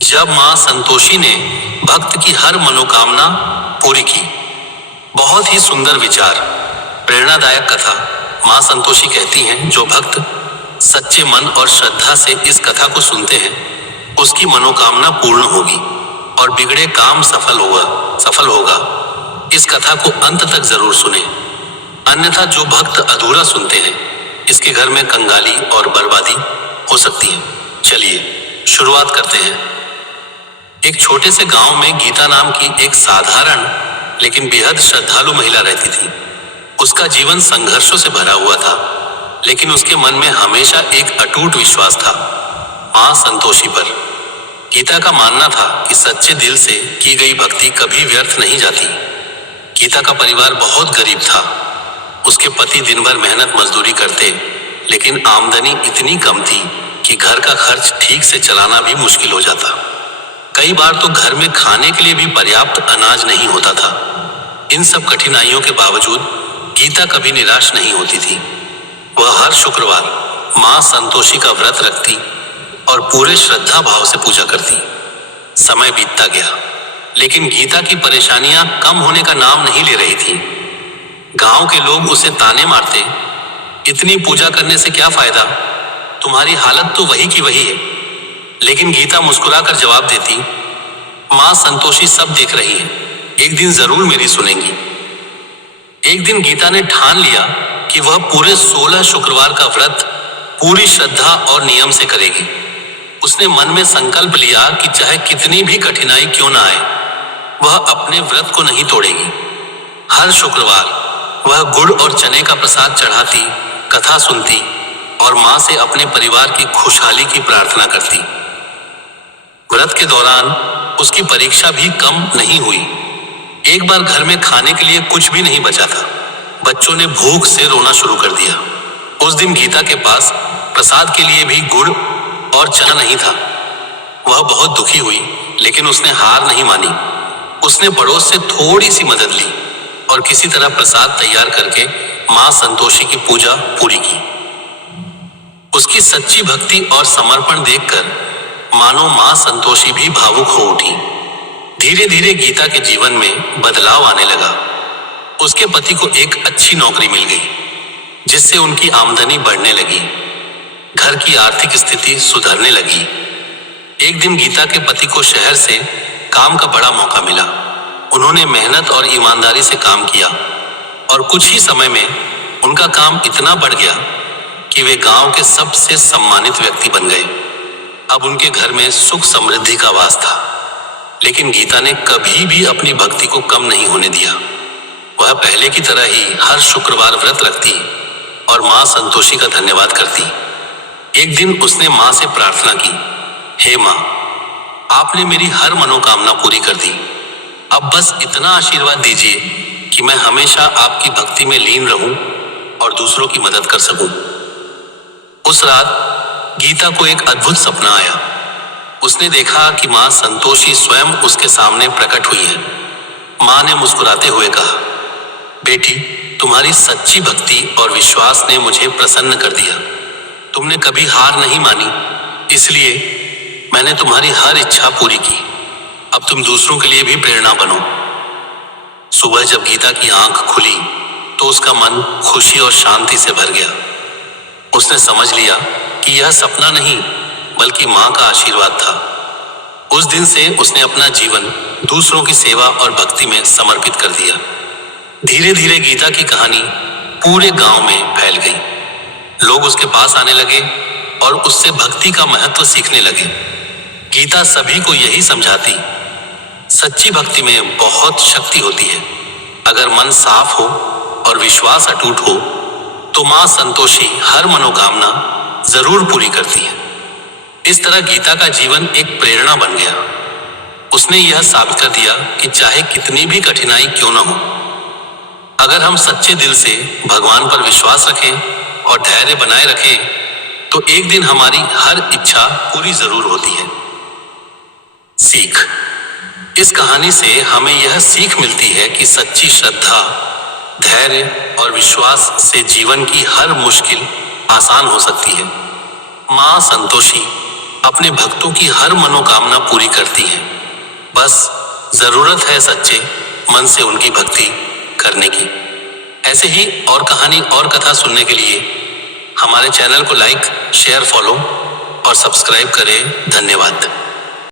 जब मां संतोषी ने भक्त की हर मनोकामना पूरी की। बहुत ही सुंदर विचार, प्रेरणादायक कथा। मां संतोषी कहती हैं, जो भक्त सच्चे मन और श्रद्धा से इस कथा को सुनते हैं उसकी मनोकामना पूर्ण होगी और बिगड़े काम सफल होगा। इस कथा को अंत तक जरूर सुने, अन्यथा जो भक्त अधूरा सुनते हैं इसके घर में कंगाली और बर्बादी हो सकती है। चलिए शुरुआत करते हैं। एक छोटे से गांव में गीता नाम की एक साधारण लेकिन बेहद श्रद्धालु महिला रहती थी। उसका जीवन संघर्षों से भरा हुआ था, लेकिन उसके मन में हमेशा एक अटूट विश्वास था, मां संतोषी पर। गीता का मानना था कि सच्चे दिल से की गई भक्ति कभी व्यर्थ नहीं जाती। गीता का परिवार बहुत गरीब था। उसके पति दिन भर मेहनत मजदूरी करते, लेकिन आमदनी इतनी कम थी कि घर का खर्च ठीक से चलाना भी मुश्किल हो जाता। कई बार तो घर में खाने के लिए भी पर्याप्त अनाज नहीं होता था। इन सब कठिनाइयों के बावजूद गीता कभी निराश नहीं होती थी। वह हर शुक्रवार मां संतोषी का व्रत रखती और पूरे श्रद्धा भाव से पूजा करती। समय बीतता गया, लेकिन गीता की परेशानियां कम होने का नाम नहीं ले रही थी। गांव के लोग उसे ताने मारते, इतनी पूजा करने से क्या फायदा, तुम्हारी हालत तो वही की वही है। लेकिन गीता मुस्कुराकर जवाब देती, मां संतोषी सब देख रही है, एक दिन जरूर मेरी सुनेंगी। एक दिन गीता ने ठान लिया कि वह पूरे 16 शुक्रवार का व्रत पूरी श्रद्धा और नियम से करेगी। उसने मन में संकल्प लिया कि चाहे कितनी भी कठिनाई क्यों ना आए, वह अपने व्रत को नहीं तोड़ेगी। हर शुक्रवार वह गुड़ और चने का प्रसाद चढ़ाती, कथा सुनती और मां से अपने परिवार की खुशहाली की प्रार्थना करती। व्रत के दौरान उसकी परीक्षा भी कम नहीं हुई। एक बार घर में खाने के लिए कुछ भी नहीं बचा था। बच्चों ने भूख से रोना शुरू कर दिया। उस दिन गीता के पास प्रसाद के लिए भी गुड़ और चना नहीं था। वह बहुत दुखी हुई, लेकिन उसने हार नहीं मानी। उसने पड़ोस से थोड़ी सी मदद ली और किसी तरह प्रसाद तैयार करके मां संतोषी की पूजा पूरी की। उसकी सच्ची भक्ति और समर्पण देखकर मानो मां संतोषी भी भावुक हो उठी। धीरे धीरे गीता के जीवन में बदलाव आने लगा। उसके पति को एक अच्छी नौकरी मिल गई, जिससे उनकी आमदनी बढ़ने लगी। घर की आर्थिक स्थिति सुधरने लगी। एक दिन गीता के पति को शहर से काम का बड़ा मौका मिला। उन्होंने मेहनत और ईमानदारी से काम किया और कुछ ही समय में उनका काम इतना बढ़ गया कि वे गांव के सबसे सम्मानित व्यक्ति बन गए। अब उनके घर में सुख समृद्धि का वास था। लेकिन गीता ने कभी भी अपनी भक्ति को कम नहीं होने दिया। वह पहले की तरह ही हर शुक्रवार व्रत रखती और मां संतोषी का धन्यवाद करती। एक दिन उसने मां से प्रार्थना की, हे मां, आपने मेरी हर मनोकामना पूरी कर दी। अब बस इतना आशीर्वाद दीजिए कि मैं हमेशा आपकी भक्ति में लीन रहूं और दूसरों की मदद कर सकूं। उस रात गीता को एक अद्भुत सपना आया। उसने देखा कि मां संतोषी स्वयं उसके सामने प्रकट हुई है। मां ने मुस्कुराते हुए कहा, बेटी, तुम्हारी सच्ची भक्ति और विश्वास ने मुझे प्रसन्न कर दिया। तुमने कभी हार नहीं मानी, इसलिए मैंने तुम्हारी हर इच्छा पूरी की। अब तुम दूसरों के लिए भी प्रेरणा बनो। सुबह जब गीता की आंख खुली तो उसका मन खुशी और शांति से भर गया। उसने समझ लिया कि यह सपना नहीं बल्कि मां का आशीर्वाद था। उस दिन से उसने अपना जीवन दूसरों की सेवा और भक्ति में समर्पित कर दिया। धीरे धीरे गीता की कहानी पूरे गांव में फैल गई। लोग उसके पास आने लगे और उससे भक्ति का महत्व सीखने लगे। गीता सभी को यही समझाती, सच्ची भक्ति में बहुत शक्ति होती है। अगर मन साफ हो और विश्वास अटूट हो तो मां संतोषी हर मनोकामना जरूर पूरी करती है। इस तरह गीता का जीवन एक प्रेरणा बन गया। उसने यह साबित कर दिया कि चाहे कितनी भी कठिनाई क्यों न हो, अगर हम सच्चे दिल से भगवान पर विश्वास रखें और धैर्य बनाए रखें तो एक दिन हमारी हर इच्छा पूरी जरूर होती है। सीख, इस कहानी से हमें यह सीख मिलती है कि सच्ची श्रद्धा, धैर्य और विश्वास से जीवन की हर मुश्किल आसान हो सकती है। मां संतोषी अपने भक्तों की हर मनोकामना पूरी करती हैं। बस जरूरत है सच्चे मन से उनकी भक्ति करने की। ऐसे ही और कहानी और कथा सुनने के लिए हमारे चैनल को लाइक, शेयर, फॉलो और सब्सक्राइब करें। धन्यवाद।